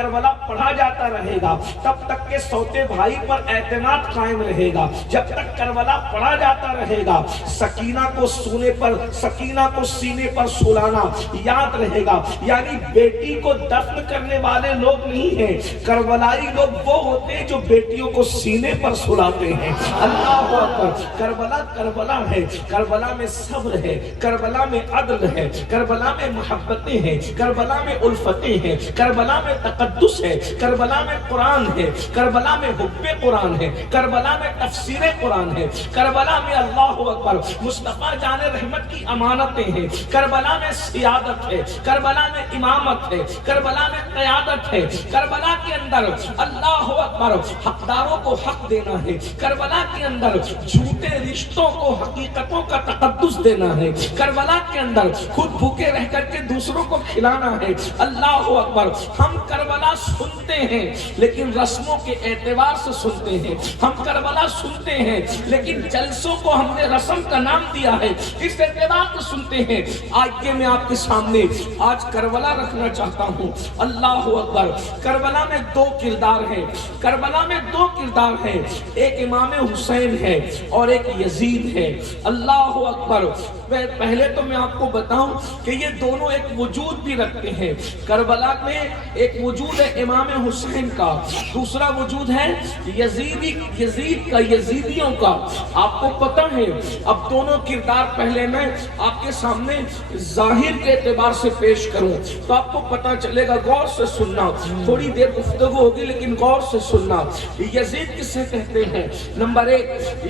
کربلا پڑھا جاتا رہے گا تب تک کہ سوتے بھائی پر اعتماد قائم رہے گا، جب تک کربلا پڑھا جاتا رہے گا سکینہ کو سینے پر سلانا یاد رہے گا۔ یعنی بیٹی کو دفن کرنے والے لوگ نہیں ہیں، کربلائی لوگ وہ ہوتے ہیں جو بیٹیوں کو سینے پر سلاتے ہیں۔ اللہ اکبر۔ کربلا ہے، کربلا میں صبر ہے، کربلا میں عدل ہے، کربلا میں محبتیں ہیں، کربلا میں الفتیں ہیں، کربلا میں تقدس ہے، کربلا میں قرآن ہے، کربلا میں حب قرآن ہے، کربلا میں تفسیر قرآن ہے، کربلا میں اللہ اکبر مصطفیٰ جان رحمت کی امانتیں ہیں، کربلا میں سیادت ہے، کربلا میں امامت ہے، کربلا میں قیادت ہے، کربلا کے اندر اللہ اکبر حقداروں کو حق دینا ہے، کربلا کے اندر جھوٹے رشتوں کو حقیقتوں کا تقدس دینا ہے، کربلا کے اندر خود بھوکے رہ کر کے دوسروں کو کھلانا ہے۔ اللہ اکبر۔ ہم کربلا سنتے ہیں لیکن رسموں کے اعتبار سے سنتے ہیں، ہم کربلا سنتے ہیں لیکن جلسوں کو ہم نے رسم کا نام دیا ہے، اس اعتبار سے سنتے ہیں۔ آج کے میں آپ کے سامنے آج کربلا رکھنا چاہتا ہوں۔ اللہ اکبر۔ کربلا میں دو کردار ہیں، کربلا میں دو کردار ہیں، ایک امام حسین ہے اور ایک یزید ہے۔ اللہ اکبر۔ پہلے تو میں آپ کو بتاؤں کہ یہ دونوں ایک وجود بھی رکھتے ہیں۔ کربلا میں ایک وجود ہے امام حسین کا، دوسرا وجود ہے یزید کا، یزیدیوں کا۔ آپ کو پتہ ہے اب دونوں کردار پہلے میں آپ کے سامنے ظاہر کے اعتبار سے پیش کروں تو آپ کو پتہ چلے گا، غور سے سننا، تھوڑی دیر گفتگو ہوگی لیکن غور سے سننا۔ یزید کسے کہتے ہیں؟ نمبر ایک،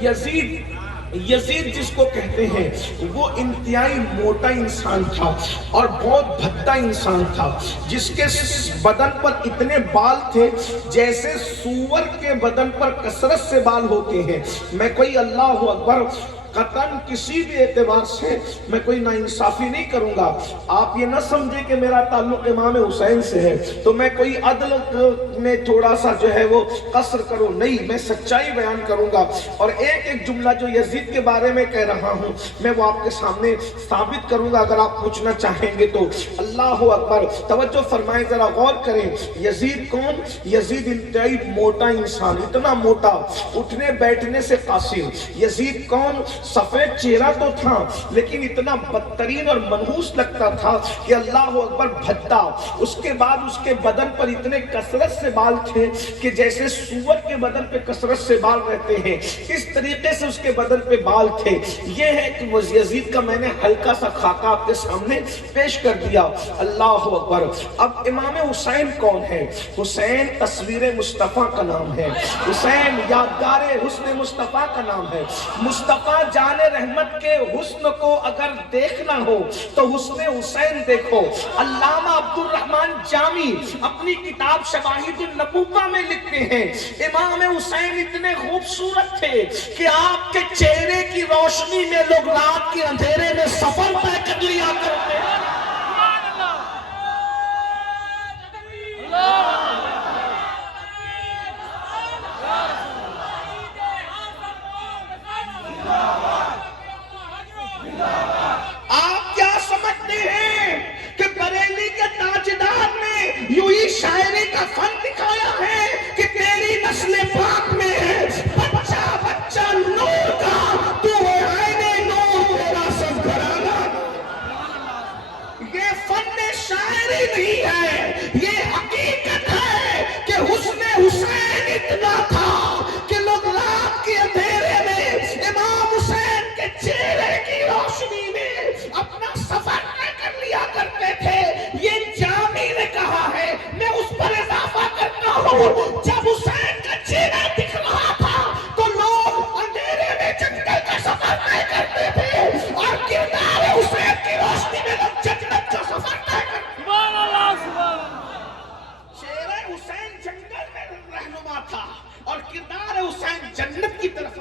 یزید جس کو کہتے ہیں وہ انتہائی موٹا انسان تھا اور بہت بھدا انسان تھا، جس کے بدن پر اتنے بال تھے جیسے سور کے بدن پر کثرت سے بال ہوتے ہیں۔ میں کوئی اللہ اکبر قطعاً کسی بھی اعتبار سے میں کوئی ناانصافی نہیں کروں گا، آپ یہ نہ سمجھے کہ میرا تعلق امام حسین سے ہے تو میں کوئی عدل میں تھوڑا سا جو ہے وہ قصر کروں، نہیں، میں سچائی بیان کروں گا۔ اور ایک جملہ جو یزید کے بارے میں کہہ رہا ہوں میں وہ آپ کے سامنے ثابت کروں گا اگر آپ پوچھنا چاہیں گے تو۔ اللہ اکبر۔ توجہ فرمائیں، ذرا غور کریں۔ یزید کون؟ یزید انتہائی موٹا انسان، اتنا موٹا اٹھنے بیٹھنے سے قاصر۔ یزید کون؟ سفید چہرہ تو تھا لیکن اتنا بدترین اور منحوس لگتا تھا کہ اللہ اکبر بھدا۔ اس کے بعد اس کے بدن پر اتنے کثرت سے بال تھے کہ جیسے سور کے بدن پہ کثرت سے بال رہتے ہیں اس طریقے سے اس کے بدن پہ بال تھے۔ یہ ہے کہ یزید کا میں نے ہلکا سا خاکہ آپ کے سامنے پیش کر دیا۔ اللہ اکبر۔ اب امام حسین کون ہے؟ حسین تصویر مصطفیٰ کا نام ہے، حسین یادگار حسن مصطفیٰ کا نام ہے۔ مصطفیٰ جان رحمت کے حسن کو اگر دیکھنا ہو تو حسن حسین دیکھو۔ علامہ عبدالرحمن جامی اپنی کتاب شواہد النبوہ میں لکھتے ہیں امام حسین اتنے خوبصورت تھے کہ آپ کے چہرے کی روشنی میں لوگ رات کے اندھیرے میں سفر طے کر لیا کرتے ہیں۔ آپ کیا سمجھتے ہیں کہ بریلی کے تاجدار نے یوں ہی شاعری کا فن دکھایا ہے کہ تیری نسل پاک میں ہے بچہ بچہ نور کا، تو ہے عین نور تیرا سب گھرانہ۔ یہ فن شاعری نہیں ہے، یہ حقیقت ہے کہ حسن حسین اتنا تھا کہ لوگ رات کے اندھیرے میں امام حسین کے چہرے کی روشنی میں اپنا سفر طے کر لیا کرتے تھے۔ یہ جامی نے کہا ہے، میں اس پر اضافہ کرتا ہوں، جب حسین کا چہرہ دکھ رہا تھا تو لوگ اندھیرے میں جنگل کا سفر طے کرتے تھے اور کردار حسین کی روشنی میں لوگ جنت کا سفر طے کرتے تھے۔ سبحان اللہ، سبحان اللہ۔ چہرہ حسین جنگل میں رہنما تھا اور کردار حسین جنت کی طرف۔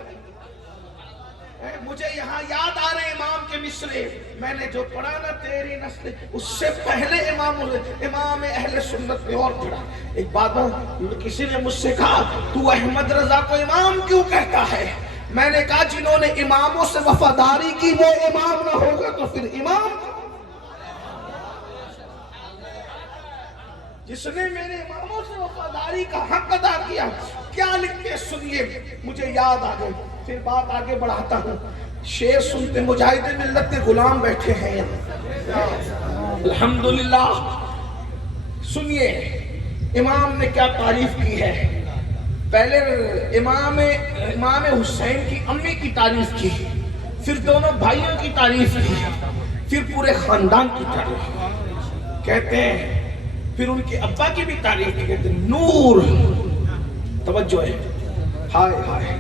مجھے یہاں یاد آ رہے امام کے مصرے، میں نے جو پڑھا نا تیری نسل، اس سے پہلے امام اہل سنت نے اور پڑھا۔ ایک بات کسی نے مجھ سے کہا تو احمد رضا کو امام کیوں کہتا ہے؟ میں نے کہا جنہوں نے اماموں سے وفاداری کی وہ امام نہ ہوگا تو پھر امام۔ جس نے میرے اماموں سے وفاداری کا حق ادا کیا. کیا لکھتے سنیے, مجھے یاد آ گئے, پھر بات آگے بڑھاتا ہوں. شعر سنتے, مجاہد ملت کے غلام بیٹھے ہیں الحمدللہ. سنیے امام نے کیا تعریف کی ہے. پہلے امام حسین کی امی کی تعریف کی, پھر دونوں بھائیوں کی تعریف کی, پھر پورے خاندان کی تعریف. کہتے ہیں پھر ان کے ابا کی بھی تعریف کی, کہتے ہیں نور. توجہ ہے, ہائے ہائے,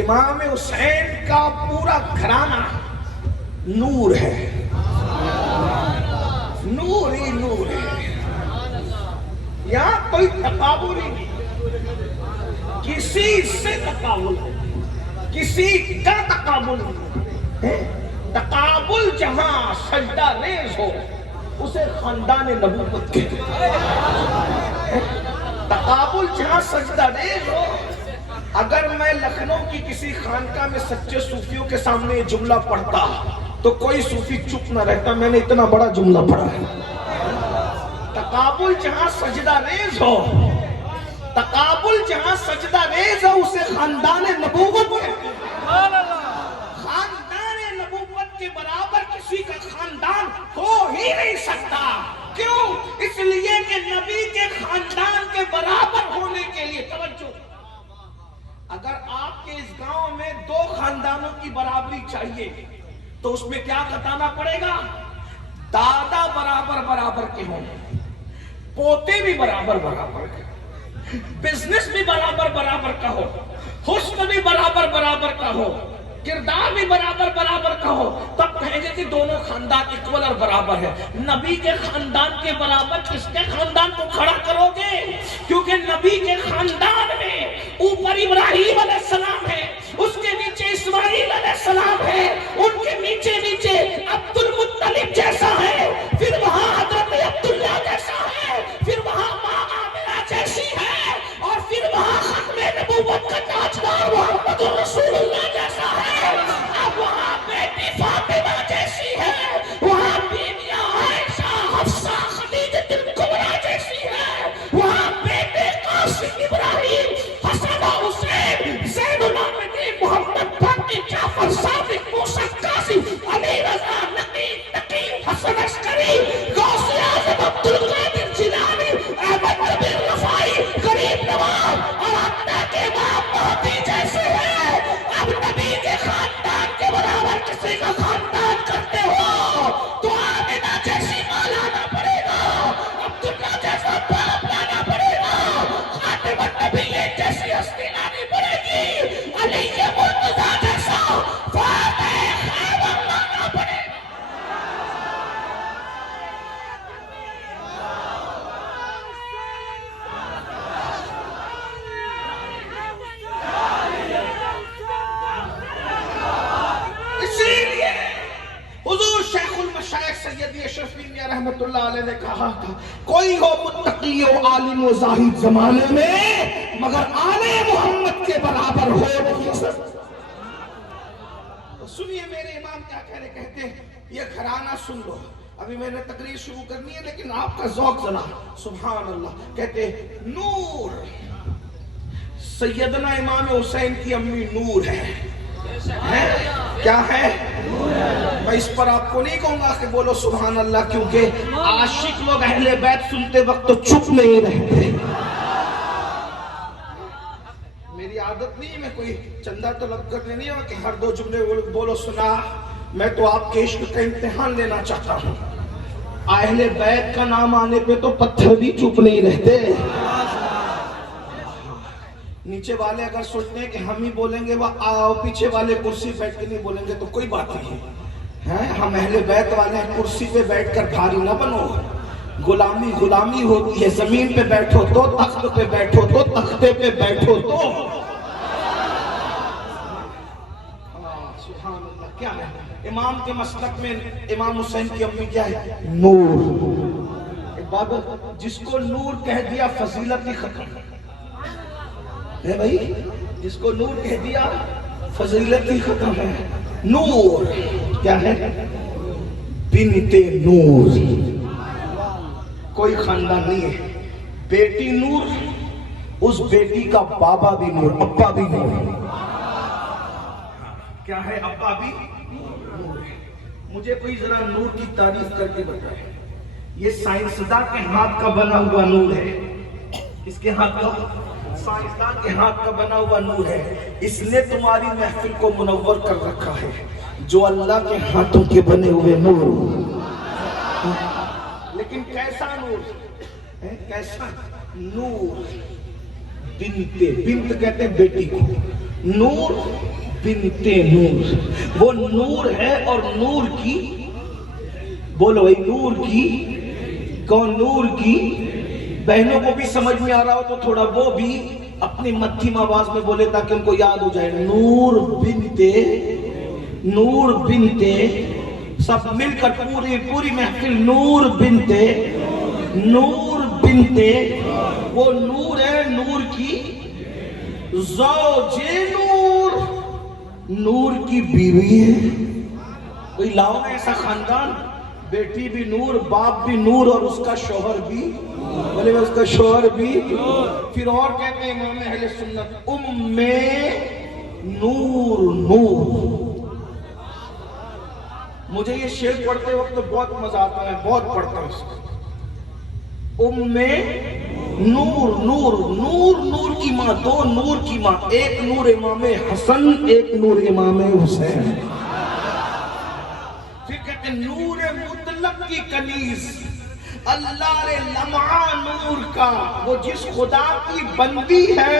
امام حسین کا پورا گھرانہ نور ہے, نور ہی نور ہے. یہاں کوئی تقابل ہی نہیں, کسی سے تقابل نہیں, کسی کا تقابل نہیں. تقابل جہاں سجدہ ریز ہو اسے خاندان نبوت کہتے ہیں. تقابل جہاں سجدہ ریز ہو. اگر میں لکھنؤ کی کسی خانقاہ میں سچے صوفیوں کے سامنے یہ جملہ پڑھتا تو کوئی صوفی چپ نہ رہتا. میں نے اتنا بڑا جملہ پڑھا ہے. تقابل جہاں سجدہ ریز ہو, تقابل جہاں سجدہ ریز ہو اسے خاندان نبوت کہتے ہیں. خاندان نبوت کے برابر کسی کا خاندان ہو ہی نہیں سکتا. کیوں؟ اس لیے کہ نبی کے خاندان کے برابر ہونے کے لیے, توجہ, اگر آپ کے اس گاؤں میں دو خاندانوں کی برابری چاہیے تو اس میں کیا بتانا پڑے گا؟ دادا برابر برابر کے ہوں, پوتے بھی برابر برابر کے, بزنس بھی برابر برابر کا ہو, حسن بھی برابر برابر کا ہو, کردار بھی برابر برابر کا ہو, تب کہیں گے کہ دونوں خاندان اکول اور برابر ہے. نبی کے خاندان کے برابر کس کے خاندان کو کھڑا کرو گے؟ کیونکہ نبی کے خاندان میں اوپر ابراہیم علیہ السلام ہے, اس کے نیچے اسماعیل علیہ السلام ہے, ان کے نیچے نیچے عبد المطلب جیسا ہے, پھر وہاں حضرت عبداللہ جیسا ہے, پھر وہاں ماں آمنہ جیسی ہے, اور پھر وہاں ختم نبوت کا تاجدار محمد رسول اللہ جیسا ہے. اب وہاں بیٹی فاطمہ جیسی ہے, وہاں بیویاں عائشہ, حفصہ, خدیجہ کبریٰ جیسی ہے, وہاں بیٹے قاسم, ابراہیم, حسن اور حسین, زین العابدین, محمد باقر, جعفر, صادق, موسیٰ کاظم, علی رضا, نقی, تقی, حسن عسکری, غوث اعظم, عبد القادر جیلانی, احمد کبیر رفاعی, غریب نواز, اور حتیٰ کہ امام مہدی جیسے ہیں. اب نبی کے خاندان کے برابر کسی کا خاندان کرتے ہو تو آمنہ جیسی ماں لانا پڑے گا, عبداللہ جیسا باپ لانا پڑے گا, خاتم النبیین جیسی ہستی لانی پڑے گی, علی مرتضیٰ جیسا فاتح خیبر لانا پڑے گا. حضور شیخ المشائخ سیدی اشرف میاں رحمت اللہ علیہ نے کہا تھا, کوئی ہو متقی و عالم و زاہد زمانے میں مگر آل محمد کے برابر ہو نہیں سکتا. سنیے میرے امام کیا کہہ رہے, کہتے ہیں یہ گھرانہ سن لو. ابھی میں نے تقریر شروع کرنی ہے لیکن آپ کا ذوق ذرا, سبحان اللہ. کہتے ہیں نور, سیدنا امام حسین کی امی نور ہے. کیا ہے؟ میں اس پر آپ کو نہیں کہوں گا کہ بولو سبحان اللہ, کیونکہ عاشق لوگ اہل بیت سنتے وقت تو چپ نہیں رہتے. میری عادت نہیں ہے, میں کوئی چندہ طلب کرنے نہیں ہوں کہ ہر دو جملے بولو سنا. میں تو آپ کے عشق کا امتحان لینا چاہتا ہوں. اہل بیت کا نام آنے پہ تو پتھر بھی چپ نہیں رہتے. نیچے والے اگر سوچتے ہیں کہ ہم ہی بولیں گے, وہ آؤ پیچھے والے کرسی بیٹھ کے نہیں بولیں گے تو کوئی بات نہیں ہے. ہم اہل بیت والے ہیں, کرسی پہ بیٹھ کر بھاری نہ بنو. غلامی غلامی ہوتی ہے, زمین پہ بیٹھو تو, تخت پہ بیٹھو تو, تختے پہ بیٹھو تو. سبحان اللہ. کیا ہے امام کے مسلک میں؟ امام حسین کی امی کیا ہے؟ نور. بابا جس کو نور کہہ دیا فضیلت ہی ختم ہے بھائی, جس کو نور کہہ دیا فضیلت ہی ختم ہے. نور کیا ہے؟ بنت نور. کوئی خاندان نہیں ہے. بیٹی نور، اس بیٹی کا بابا بھی نور، ابا بھی نور. کیا ہے؟ ابا بھی نور ہے. مجھے کوئی ذرا نور کی تعریف کر کے بتائے. یہ سائنسداں کے ہاتھ کا بنا ہوا نور ہے. کس کے ہاتھ کا؟ سائنسداں کے ہاتھ کا بنا ہوا نور ہے. اس نے تمہاری محفل کو منور کر رکھا ہے. جو اللہ کے ہاتھوں کے بنے ہوئے نور. لیکن کیسا نور؟ کیسا نور؟ بنت کہتے ہیں بیٹی کو. نور بنتے نور. وہ نور ہے اور نور کی، بولو بھائی، نور کی. کون؟ نور کی. بہنوں کو بھی سمجھ میں آ رہا ہو تو تھوڑا وہ بھی اپنی مدھیم آواز میں بولے تاکہ ان کو یاد ہو جائے. نور بنتے، نور بنتے، سب مل کر پوری محفل. نور بنتے، نور بنتے. وہ نور ہے، نور کی زوج نور، نور کی بیوی ہے. کوئی لاؤ نا ایسا خاندان، بیٹی بھی نور، باپ بھی نور، اور اس کا شوہر بھی، بولے اس کا شوہر بھی. پھر اور کہتے ہیں امام اہل سنت ام نور نور. مجھے یہ شعر پڑھتے وقت بہت مزہ آتا ہے، بہت پڑھتا ہوں اس کو. ام نور نور نور، نور کی ماں. دو نور کی ماں، ایک نور امام حسن، ایک نور امام حسین. پھر کہتے ہیں نور مطلق کی کنیز، اللہ رے لمعہ نور کا. وہ جس خدا کی بندی ہے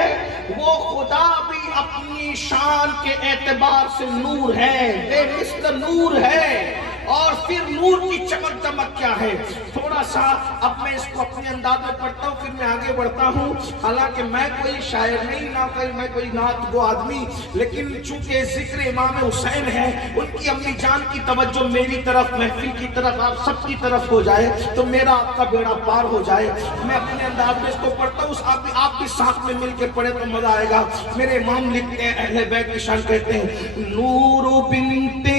وہ خدا بھی اپنی شان کے اعتبار سے نور ہے، بے مثل نور ہے. اور پھر نور کی چمک دمک کیا ہے؟ تھوڑا سا اب میں اس کو اپنے انداز میں پڑھتا ہوں، پھر میں آگے بڑھتا ہوں. حالانکہ میں کوئی شاعر نہیں، نہ میں کوئی نعت گو آدمی، لیکن چونکہ ذکر امام حسین ہے، ان کی امی جان کی توجہ میری طرف، محفل کی طرف، آپ سب کی طرف ہو جائے تو میرا آپ کا بیڑا پار ہو جائے. میں اپنے انداز میں اس کو پڑھتا ہوں، آپ بھی ساتھ میں مل کے پڑھے تو مزہ آئے گا. میرے امام لکھتے ہیں، اہل بیت کی شان کہتے ہیں، نور بنتے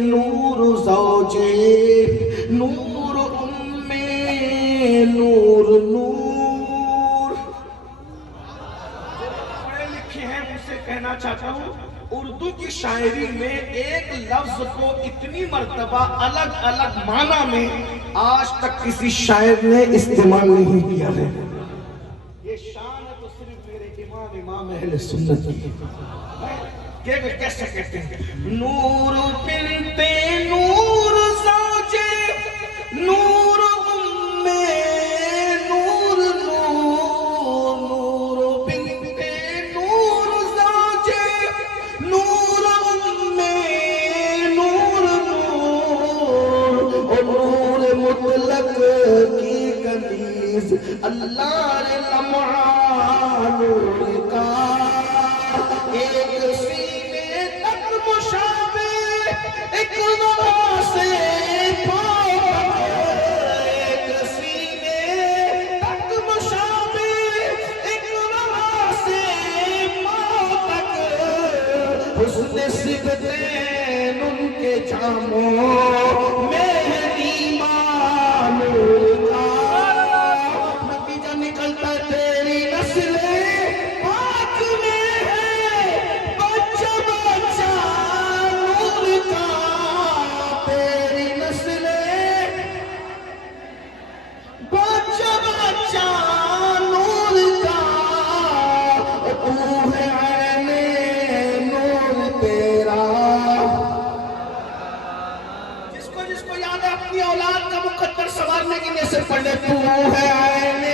نور زوجے نور ام نور نور. پڑھے لکھے ہیں، ان سے کہنا چاہتا ہوں، اردو کی شاعری میں ایک لفظ کو اتنی مرتبہ الگ الگ معنی میں آج تک کسی شاعر نے استعمال نہیں کیا ہے. یہ شان ہے تو صرف میرے امام اہل سنت کی. کیسے کہتے ہیں؟ نور بنتے نور زوجے نور ام نور نور. نور بنتے نور زوجے نور ام نور نور. نور مطلق کی کنیز، اللہ نے لمعہ نور کا. ایک سینے تک مشابہ، ایک وہاں سے پاک. ایک سینے تک مشابہ، ایک وہاں سے پاک. حسن صفتین ان کے جاموں میں ایمان کا. نتیجہ نکلتا ہے تیری نسل پاک میں ہے بچہ بچہ نور کا. تیری نسل بچہ بچہ نور کا. تو ہے عین نور تیرا. جس کو یاد ہے اپنی اولاد کا مقدر سنوارنے کے لیے صرف پڑھ لے. تو ہے عین،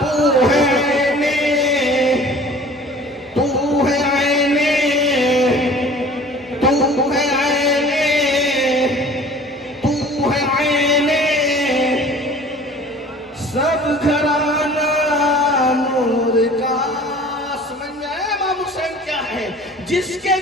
تو ہے عین، تو ہے عین، تو ہے عین، تو ہے عین. سب گھرانہ نور کا. سمجھ میں آیا امام حسین کیا ہے؟ جس کے